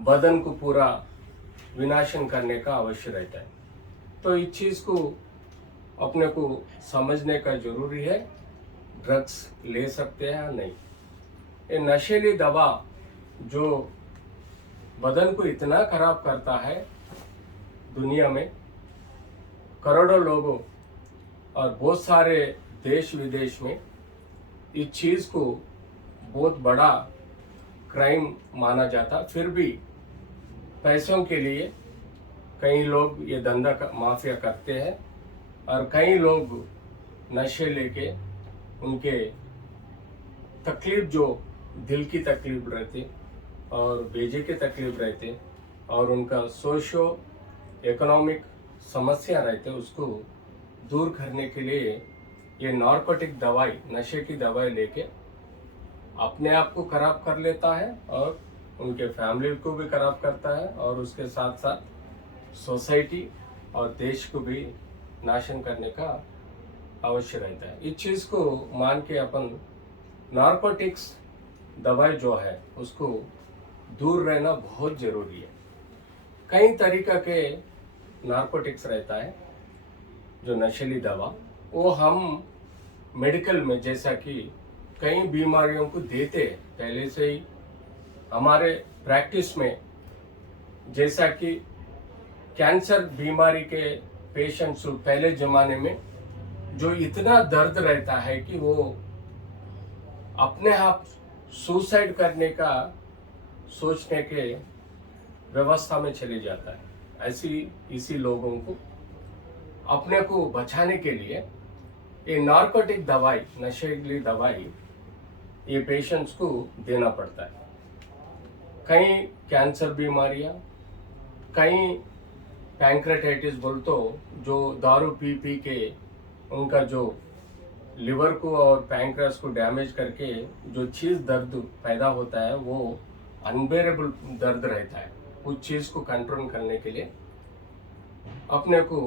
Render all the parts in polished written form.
बदन को पूरा विनाशन करने का अवश्य रहता है। तो इस चीज़ को अपने को समझने का जरूरी है। ड्रग्स ले सकते हैं या नहीं। ये नशीली दवा जो बदन को इतना खराब करता है, दुनिया में करोड़ों लोगों और बहुत सारे देश विदेश में इस चीज़ को बहुत बड़ा क्राइम माना जाता। फिर भी पैसों के लिए कई लोग ये धंधा माफिया करते हैं और कई लोग नशे लेके उनके तकलीफ जो दिल की तकलीफ रहती और बेजे की तकलीफ रहते और उनका सोशो इकोनॉमिक समस्या रहते उसको दूर करने के लिए ये नार्कोटिक दवाई, नशे की दवाई लेके अपने आप को खराब कर लेता है और उनके फैमिली को भी खराब करता है और उसके साथ साथ सोसाइटी और देश को भी नाशन करने का अवश्य रहता है। इस चीज़ को मान के अपन नार्कोटिक्स दवाई जो है उसको दूर रहना बहुत जरूरी है। कई तरीका के नार्कोटिक्स रहता है जो नशीली दवा, वो हम मेडिकल में जैसा कि कई बीमारियों को देते हैं पहले से ही हमारे प्रैक्टिस में, जैसा कि कैंसर बीमारी के पेशेंट्स पहले ज़माने में जो इतना दर्द रहता है कि वो अपने आप सुसाइड करने का सोचने के व्यवस्था में चले जाता है। इसी लोगों को अपने को बचाने के लिए ये नार्कोटिक दवाई, नशीली दवाई ये पेशेंट्स को देना पड़ता है। कई कैंसर बीमारियां, कई पैंक्रेटाइटिस बोल तो जो दारू पी पी के उनका जो लिवर को और पैंक्रियास को डैमेज करके जो चीज़ दर्द पैदा होता है वो अनबेरेबल दर्द रहता है। उस चीज़ को कंट्रोल करने के लिए अपने को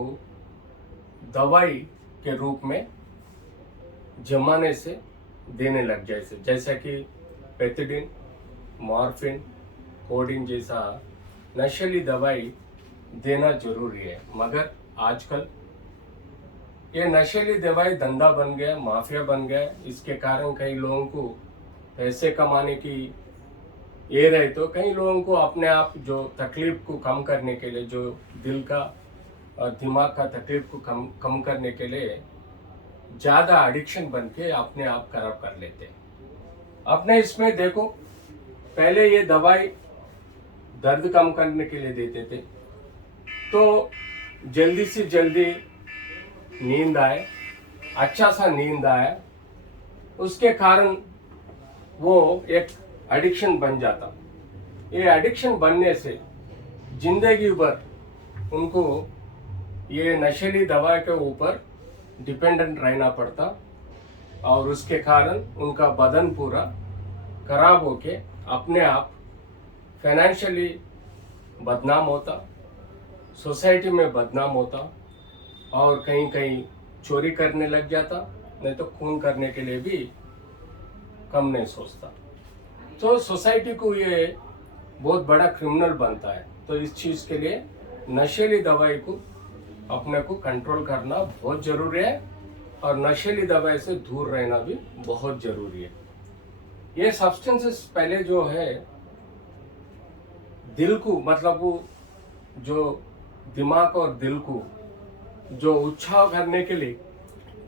दवाई के रूप में जमाने से देने लग जाए, जैसा कि पेथिडिन, मॉर्फिन, कोडिन जैसा नशीली दवाई देना जरूरी है। मगर आजकल ये नशीली दवाई धंधा बन गया, माफिया बन गया। इसके कारण कई लोगों को पैसे कमाने की ये रहे तो कई लोगों को अपने आप जो तकलीफ को कम करने के लिए, जो दिल का और दिमाग का तकलीफ को कम करने के लिए ज़्यादा एडिक्शन बन के अपने आप खराब कर लेते हैं। अपने इसमें देखो, पहले ये दवाई दर्द कम करने के लिए देते थे तो जल्दी से जल्दी नींद आए, अच्छा सा नींद आए, उसके कारण वो एक एडिक्शन बन जाता। ये एडिक्शन बनने से जिंदगी भर उनको ये नशीली दवा के ऊपर डिपेंडेंट रहना पड़ता और उसके कारण उनका बदन पूरा खराब होके अपने आप फाइनेंशियली बदनाम होता, सोसाइटी में बदनाम होता और कहीं कहीं चोरी करने लग जाता, नहीं तो खून करने के लिए भी कम नहीं सोचता। तो सोसाइटी को ये बहुत बड़ा क्रिमिनल बनता है। तो इस चीज़ के लिए नशीली दवाई को अपने को कंट्रोल करना बहुत ज़रूरी है और नशीली दवाई से दूर रहना भी बहुत ज़रूरी है। ये सब्सटेंसेस पहले जो है दिल को, मतलब वो जो दिमाग और दिल को जो उत्साह करने के लिए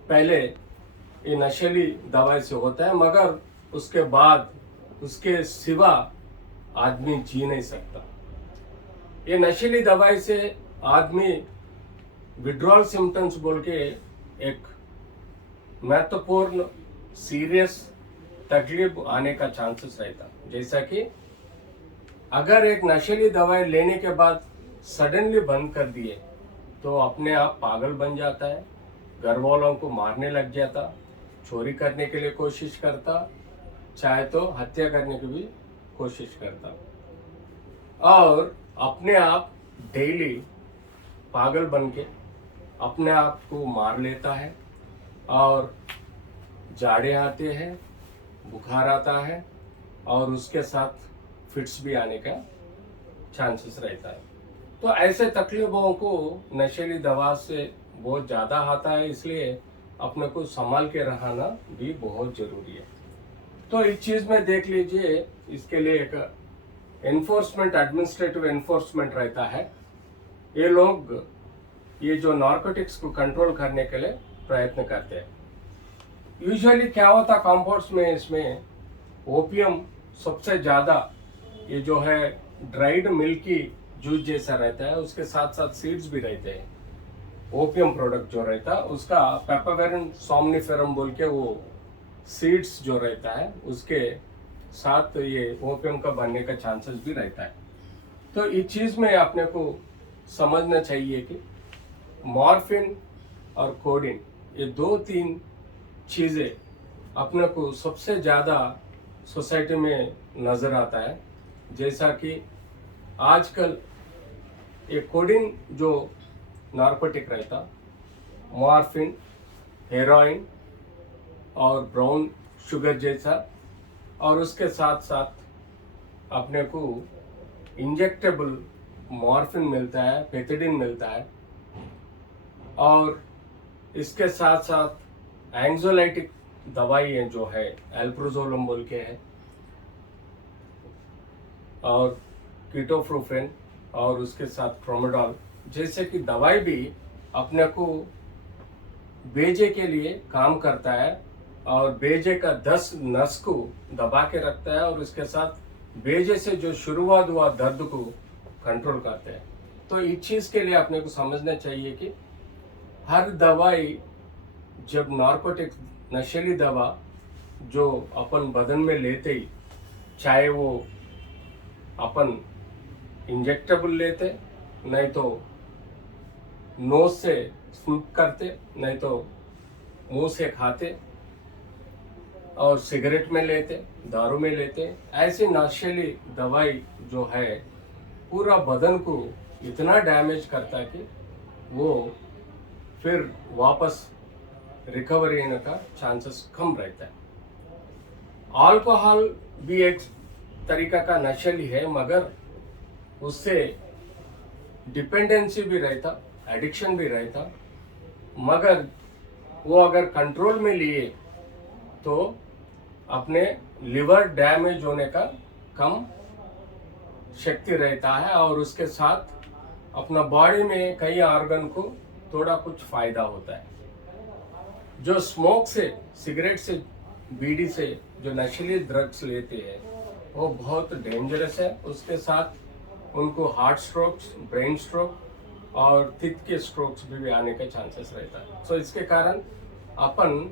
पहले ये नशीली दवाई से होता है, मगर उसके बाद उसके सिवा आदमी जी नहीं सकता। ये नशीली दवाई से आदमी विड्रॉल सिम्टम्स बोल के एक महत्वपूर्ण सीरियस तकलीफ आने का चांसेस रहता। जैसा कि अगर एक नशीली दवाई लेने के बाद सडनली बंद कर दिए तो अपने आप पागल बन जाता है, घर वालों को मारने लग जाता, चोरी करने के लिए कोशिश करता, चाहे तो हत्या करने की भी कोशिश करता और अपने आप डेली पागल बन के अपने आप को मार लेता है और जाड़े आते हैं, बुखार आता है और उसके साथ फिट्स भी आने का चांसेस रहता है। तो ऐसे तकलीफों को नशीली दवा से बहुत ज़्यादा आता है, इसलिए अपने को संभाल के रहना भी बहुत ज़रूरी है। तो इस चीज़ में देख लीजिए, इसके लिए एक एनफोर्समेंट, एडमिनिस्ट्रेटिव एनफोर्समेंट रहता है। ये लोग ये जो नार्कोटिक्स को कंट्रोल करने के लिए प्रयत्न करते हैं। यूजुअली क्या होता कंपाउंड्स में, इसमें ओपियम सबसे ज़्यादा, ये जो है ड्राइड मिल्की जूस जैसा रहता है, उसके साथ साथ सीड्स भी रहते हैं। ओपियम प्रोडक्ट जो रहता है उसका पेपावेरिन सोमनिफेरम बोल के वो सीड्स जो रहता है उसके साथ ये ओपियम का बनने का चांसेस भी रहता है। तो इस चीज़ में अपने को समझना चाहिए कि मॉर्फिन और कोडीन, ये 2-3 चीज़ें अपने को सबसे ज़्यादा सोसाइटी में नज़र आता है। जैसा कि आजकल ये कोडीन जो नार्कोटिक रहता, मॉर्फिन, हेरोइन और ब्राउन शुगर जैसा, और उसके साथ साथ अपने को इंजेक्टेबल मॉर्फिन मिलता है, पेथिडिन मिलता है, और इसके साथ साथ एंग्जाइटिक दवाइयाँ जो है एल्प्रोजोलम बोल के है, और कीटोप्रोफेन, और उसके साथ ट्रोमेडॉल जैसे कि दवाई भी अपने को बेजे के लिए काम करता है, और बेजे का 10 नस को दबा के रखता है, और उसके साथ बेजे से जो शुरुआत हुआ दर्द को कंट्रोल करते हैं। तो इस चीज़ के लिए अपने को समझना चाहिए कि हर दवाई, जब नार्कोटिक नशीली दवा जो अपन बदन में लेते ही, चाहे वो अपन इंजेक्टेबल लेते, नहीं तो नोज से स्नूप करते, नहीं तो मुंह से खाते, और सिगरेट में लेते, दारू में लेते, ऐसी नशीली दवाई जो है पूरा बदन को इतना डैमेज करता है कि वो फिर वापस रिकवरी होने का चांसेस कम रहता है। अल्कोहल भी एक तरीका का नशीली है, मगर उससे डिपेंडेंसी भी रहता, एडिक्शन भी रहता, मगर वो अगर कंट्रोल में लिए तो अपने लिवर डैमेज होने का कम शक्ति रहता है, और उसके साथ अपना बॉडी में कई ऑर्गन को थोड़ा कुछ फायदा होता है। जो स्मोक से, सिगरेट से, बीड़ी से जो नशीली ड्रग्स लेते हैं वो बहुत डेंजरस है। उसके साथ उनको हार्ट स्ट्रोक्स, ब्रेन स्ट्रोक और थिक के स्ट्रोक्स भी आने का चांसेस रहता है। सो इसके कारण अपन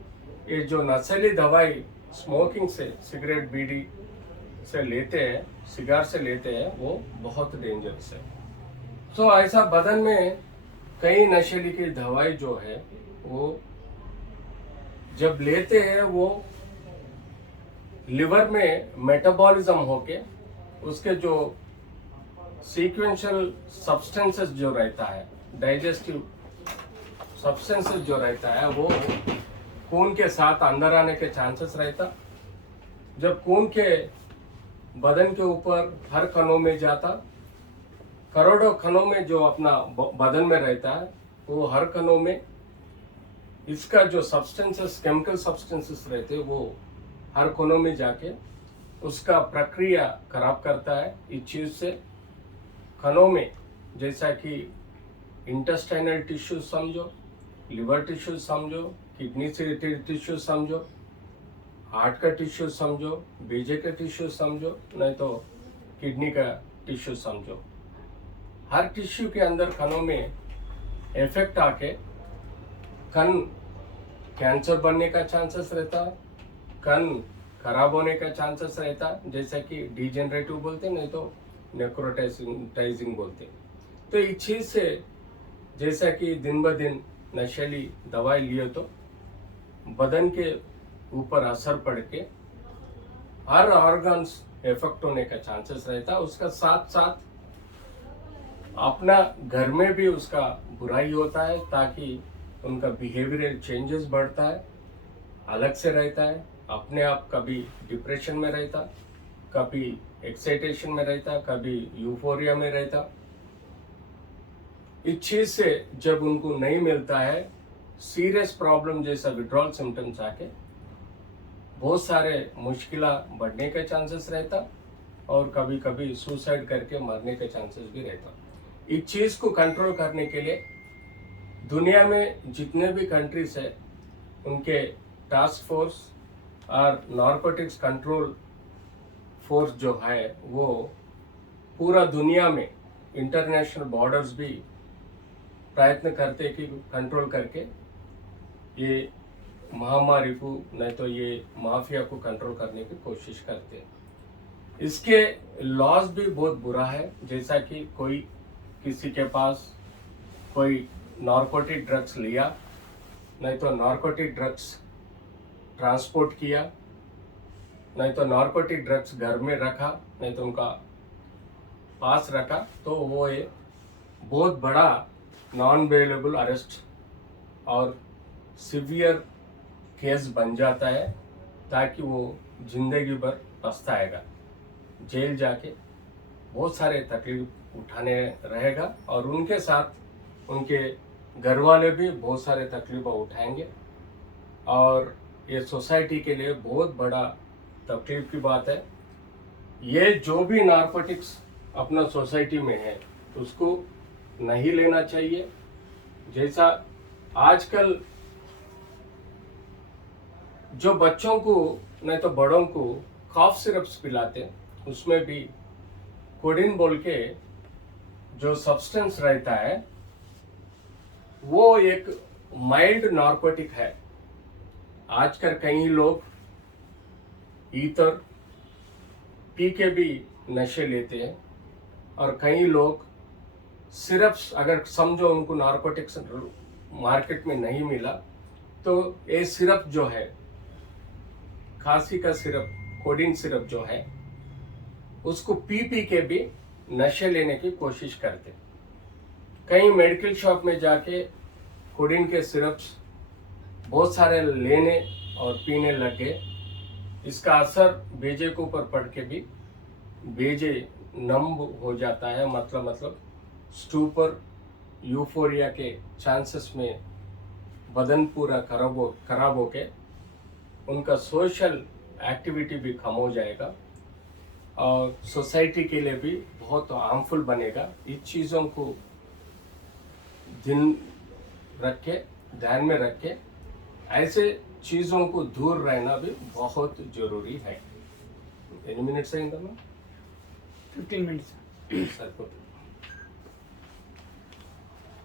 ये जो नशीली दवाई स्मोकिंग से, सिगरेट बीड़ी से लेते हैं, सिगार से लेते हैं, वो बहुत डेंजरस है। तो ऐसा बदन में कई नशीली की दवाई जो है वो जब लेते हैं वो लिवर में मेटाबॉलिज्म होके उसके जो सीक्वेंशियल सब्सटेंसेस जो रहता है, डाइजेस्टिव सब्सटेंसेस जो रहता है, वो खून के साथ अंदर आने के चांसेस रहता। जब खून के बदन के ऊपर हर कणों में जाता, करोड़ों कणों में जो अपना बदन में रहता है, वो हर कणों में इसका जो सब्सटेंसेस, केमिकल सब्सटेंसेस रहते हैं, वो हर कोनों में जाके उसका प्रक्रिया खराब करता है। इस चीज़ से कणों में, जैसा कि इंटेस्टाइनल टिश्यू समझो, लिवर टिश्यू समझो, किडनी से टिश्यू समझो, हार्ट का टिश्यू समझो, बीजे का टिश्यू समझो, नहीं तो किडनी का टिश्यू समझो, हर टिश्यू के अंदर कणों में इफेक्ट आके कण कैंसर बनने का चांसेस रहता है, कण खराब होने का चांसेस रहता है, जैसा कि डिजेनरेटिव बोलते हैं, नहीं तो नेक्रोटाइजिंग बोलते हैं। तो इस चीज़ से जैसा कि दिन ब दिन नशीली दवाई लिए तो बदन के ऊपर असर पड़ के हर ऑर्गन्स इफेक्ट होने का चांसेस रहता है। उसका साथ साथ अपना घर में भी उसका बुराई होता है, ताकि उनका बिहेवियरल चेंजेस बढ़ता है, अलग से रहता है, अपने आप कभी डिप्रेशन में रहता, कभी एक्साइटेशन में रहता, कभी यूफोरिया में रहता। इस चीज से जब उनको नहीं मिलता है, सीरियस प्रॉब्लम जैसा विड्रॉल सिम्टम्स आके बहुत सारे मुश्किल बढ़ने के चांसेस रहता और कभी कभी सुसाइड करके मरने के चांसेस भी रहता। इस चीज को कंट्रोल करने के लिए दुनिया में जितने भी कंट्रीज है उनके टास्क फोर्स और नारकोटिक्स कंट्रोल फोर्स जो है वो पूरा दुनिया में इंटरनेशनल बॉर्डर्स भी प्रयत्न करते कि कंट्रोल करके ये महामारी को नहीं तो ये माफिया को कंट्रोल करने की कोशिश करते हैं। इसके लॉस भी बहुत बुरा है, जैसा कि कोई किसी के पास कोई नारकोटिक ड्रग्स लिया, नहीं तो नारकोटिक ड्रग्स ट्रांसपोर्ट किया, नहीं तो नारकोटिक ड्रग्स घर में रखा, नहीं तो उनका पास रखा, तो वो ये बहुत बड़ा नॉन बेलेबल अरेस्ट और सिवियर केस बन जाता है, ताकि वो जिंदगी भर पछताएगा, जेल जाके बहुत सारे तकलीफ उठाने रहेगा और उनके साथ उनके घर वाले भी बहुत सारे तकलीफ उठाएंगे और ये सोसाइटी के लिए बहुत बड़ा तकलीफ की बात है। ये जो भी नारकोटिक्स अपना सोसाइटी में है उसको नहीं लेना चाहिए। जैसा आजकल जो बच्चों को नहीं तो बड़ों को कॉफ सिरप्स पिलाते, उसमें भी कोडीन बोल के जो सब्सटेंस रहता है वो एक माइल्ड नार्कोटिक है। आजकल कई लोग ईथर पी के भी नशे लेते हैं और कई लोग सिरप्स, अगर समझो उनको नार्कोटिक्स मार्केट में नहीं मिला तो ये सिरप जो है, खांसी का सिरप, कोडीन सिरप जो है, उसको पी के भी नशे लेने की कोशिश करते। कई मेडिकल शॉप में जाके कोडीन के सिरप्स बहुत सारे लेने और पीने लग गए। इसका असर बेजे के ऊपर पड़ के भी बेजे नंब हो जाता है, मतलब स्टूपर, यूफोरिया के चांसेस में बदन पूरा खराब होके उनका सोशल एक्टिविटी भी कम हो जाएगा और सोसाइटी के लिए भी बहुत हार्मफुल बनेगा। इस चीज़ों को ध्यान में रख के ऐसे चीज़ों को दूर रहना भी बहुत जरूरी है। 10 मिनट्स अయిందమ్మా? 15 minutes. సరిపోతుంది.